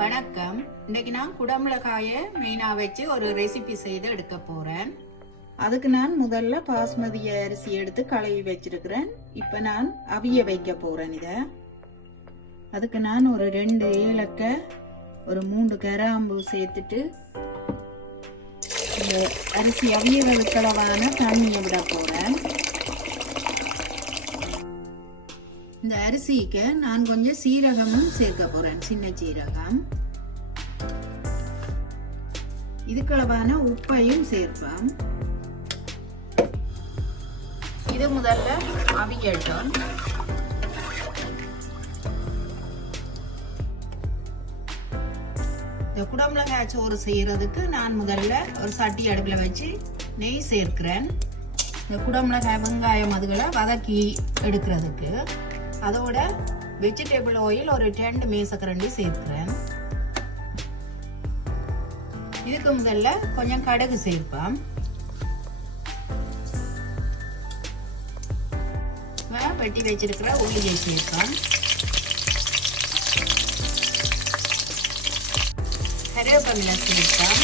வணக்கம். இன்னைக்கு நான் குடமிளகாயை மெயினாக வச்சு ஒரு ரெசிபி செய்து எடுக்க போறேன். அதுக்கு நான் முதல்ல பாஸ்மதி அரிசி எடுத்து கழுவி வச்சிருக்கிறேன். இப்போ நான் அவிய வைக்க போறேன். அதுக்கு நான் ஒரு 2 ஏலக்காய், ஒரு 3 கிராம்பு சேர்த்துட்டு இந்த அரிசி அவியறதுக்கு அளவான தண்ணியை விட போறேன். இந்த அரிசிக்கு நான் கொஞ்சம் சீரகமும் சேர்க்க போறேன், சின்ன சீரகம். இதுக்களவான உப்பையும் சேர்ப்பேன். இது முதல்ல அவியட்டும். இந்த குடமிளகாய் சோறு செய்யறதுக்கு நான் முதல்ல ஒரு சட்டி அடுப்புல வச்சு நெய் சேர்க்கிறேன். இந்த குடமிளகாய், வெங்காயம் அதுகளை வதக்கி எடுக்கிறதுக்கு. அதோட வெஜிடபிள் ஆயில் ஒரு 2 மேசக்கரண்டி சேர்க்கிறேன். இதுக்கு முதல்ல கொஞ்சம் கடுகு சேர்ப்பேன். வெட்டி வச்சிருக்கிற உள்ளியை சேர்ப்பேன். கருவேப்பிலை சேர்ப்பேன்.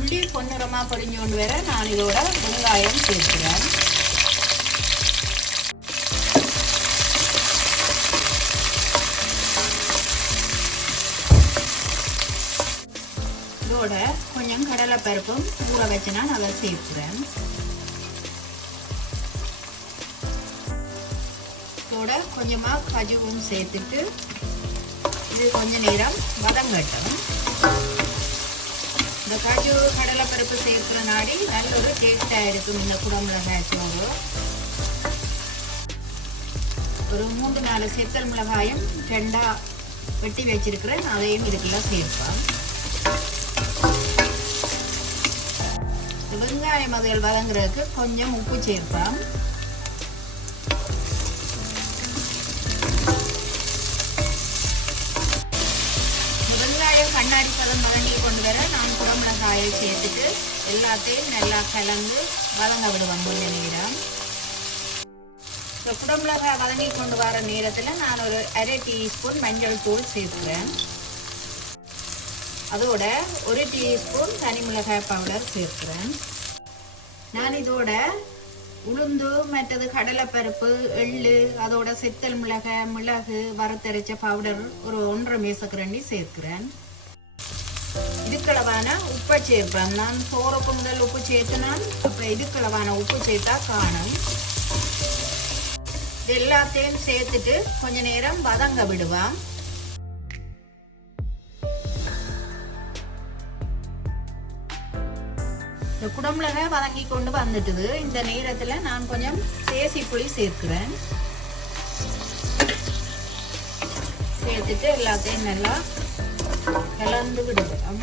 உள்ளி பொன்னிறமா பொரிஞ்சு கொண்டு வர நான் இதோட வெங்காயம் சேர்க்கிறேன். இதோட கொஞ்சம் கடலை பருப்பும் ஊற வச்சு நான் அதை சேர்க்கிறேன். இதோட கொஞ்சமா கஜுவும் சேர்த்துட்டு இது கொஞ்ச நேரம் வதங்கட்டும். இந்த கஜு கடலை பருப்பு சேர்க்கிற நாடி நல்ல ஒரு டேஸ்டா இருக்கும் இந்த குடமிளகாய் சோறு. ஒரு 3-4 செத்தல் மிளகாயும் 2 வெட்டி வச்சிருக்கிறேன், அதையும் இதுக்குள்ள சேர்ப்பேன். வெங்காயம் அதுகள் வதங்குறதுக்கு கொஞ்சம் உப்பு சேர்ப்பேன். வெங்காயம் கண்ணாடி பதம் வதங்கி கொண்டு வர நான் குடமிளகாயை சேர்த்துட்டு எல்லாத்தையும் நல்லா கலந்து வதங்க விடுவேன் கொஞ்ச நேரம். இந்த குடமிளகாய் வதங்கி கொண்டு வர நேரத்தில் நான் ஒரு 1/2 டீஸ்பூன் மஞ்சள் தூள் சேர்க்கிறேன். அதோட 1 டீஸ்பூன் தனி மிளகாய் பவுடர் சேர்க்கிறேன். நான் இதோட உளுந்து, மற்றது கடலைப்பருப்பு, எள்ளு, அதோட செத்தல் மிளகாய், மிளகு வறுத்தரைச்ச பவுடர் ஒரு 1.5 மேசக்கரண்டி சேர்க்கிறேன். இதுக்களவான உப்பை சேர்ப்பேன். நான் சோறுக்கு முதல் உப்பு சேர்த்துனான், இப்போ இதுக்களவான உப்பு சேர்த்தா காணும். இது எல்லாத்தையும் சேர்த்துட்டு கொஞ்ச நேரம் வதங்க விடுவான். இந்த குடமிளகாய் வதங்கி கொண்டு வந்துட்டுது. இந்த நேரத்தில் நான் கொஞ்சம் தேசி புளி சேர்க்கிறேன். சேர்த்துட்டு எல்லாத்தையும் நல்லா கலந்து விடுவோம்.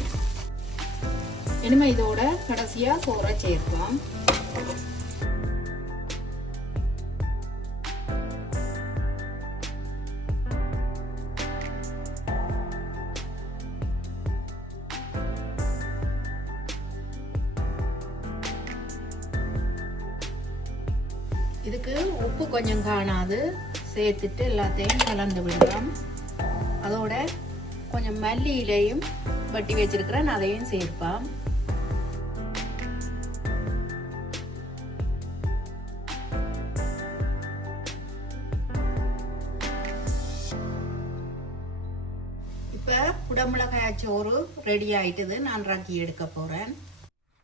இனிமே இதோட கடைசியா சோறை சேர்ப்போம். இதுக்கு உப்பு கொஞ்சம் காணாது சேர்த்துட்டு எல்லாத்தையும் கலந்து விடுவோம். அதோட கொஞ்சம் மல்லி இலையும் வட்டி வச்சிருக்கிறேன், அதையும் சேர்ப்போம். இப்ப குடமிளகாய் சோறு ரெடி ஆயிட்டது. நான் ரக்கி எடுக்க போறேன்.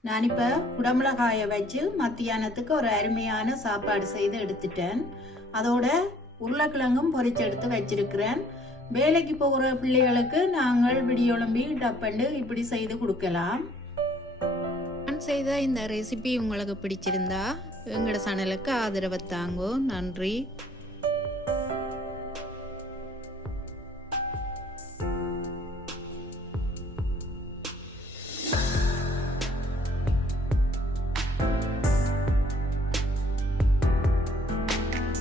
நான் இப்போ குடமிளகாயை வச்சு மத்தியானத்துக்கு ஒரு அருமையான சாப்பாடு செய்து எடுத்துட்டேன். அதோட உருளைக்கிழங்கும் பொரிச்சு எடுத்து வச்சிருக்கிறேன். வேலைக்கு போகிற பிள்ளைகளுக்கு நாங்கள் விடியொலம்பி டப்பண்டு இப்படி செய்து கொடுக்கலாம். நான் செய்த இந்த ரெசிபி உங்களுக்கு பிடிச்சிருந்தா எங்களோட சேனலுக்கு ஆதரவு தாங்கோ. நன்றி.